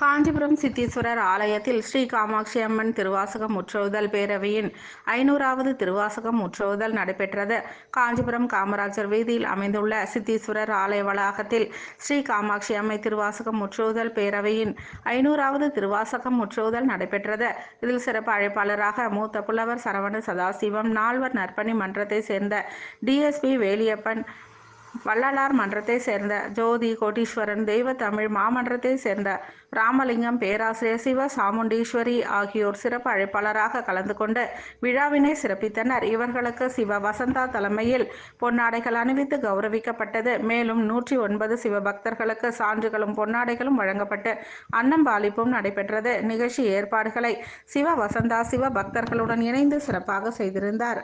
காஞ்சிபுரம் சித்தீஸ்வரர் ஆலயத்தில் ஸ்ரீ காமாட்சி அம்மன் திருவாசக முற்றோதல் பேரவையின் 500வது திருவாசக முற்றோதல் நடைபெற்றது. காஞ்சிபுரம் காமராஜர் வீதியில் அமைந்துள்ள சித்தீஸ்வரர் ஆலய வளாகத்தில் ஸ்ரீ காமாட்சி அம்மை திருவாசக முற்றோதல் பேரவையின் 500வது திருவாசக முற்றோதல் நடைபெற்றது. இதில் சிறப்பு அழைப்பாளராக மூத்த புலவர் சரவண சதாசிவம், நால்வர் நற்பணி மன்றத்தை சேர்ந்த டிஎஸ்பி வேலியப்பன், வள்ளலார் மன்றத்தை சேர்ந்த ஜோதி கோட்டீஸ்வரன், தெய்வ தமிழ் மாமன்றத்தை சேர்ந்த ராமலிங்கம், பேராசிரியர் சிவ சாமுண்டீஸ்வரி ஆகியோர் சிறப்பு அழைப்பாளராக கலந்து கொண்டு விழாவினை சிறப்பித்தனர். இவர்களுக்கு சிவ வசந்தா தலைமையில் பொன்னாடைகள் அணிவித்து கௌரவிக்கப்பட்டது. மேலும் 109 சிவபக்தர்களுக்கு சான்றுகளும் பொன்னாடைகளும் வழங்கப்பட்டு அன்னம்பாளிப்பும் நடைபெற்றது. நிகழ்ச்சி ஏற்பாடுகளை சிவ வசந்தா சிவ பக்தர்களுடன் இணைந்து சிறப்பாக செய்திருந்தார்.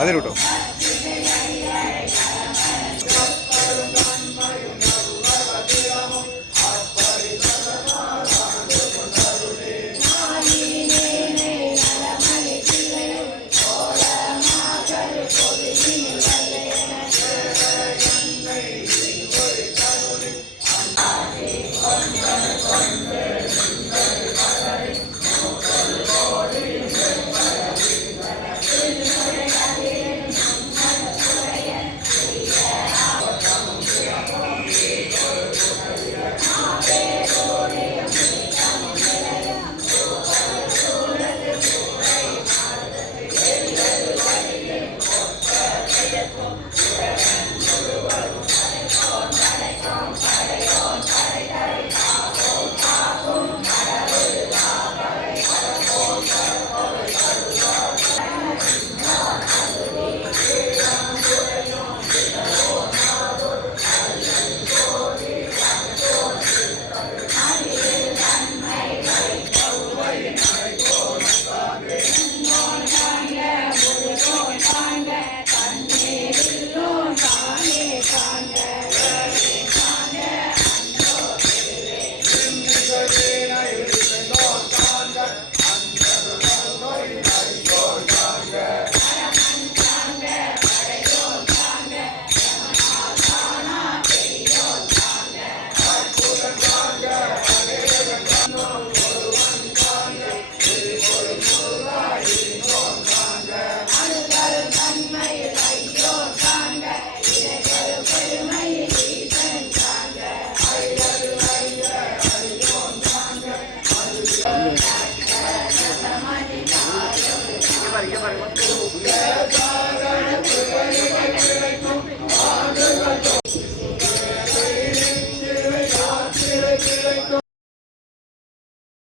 ಅದೇ ರೂಟು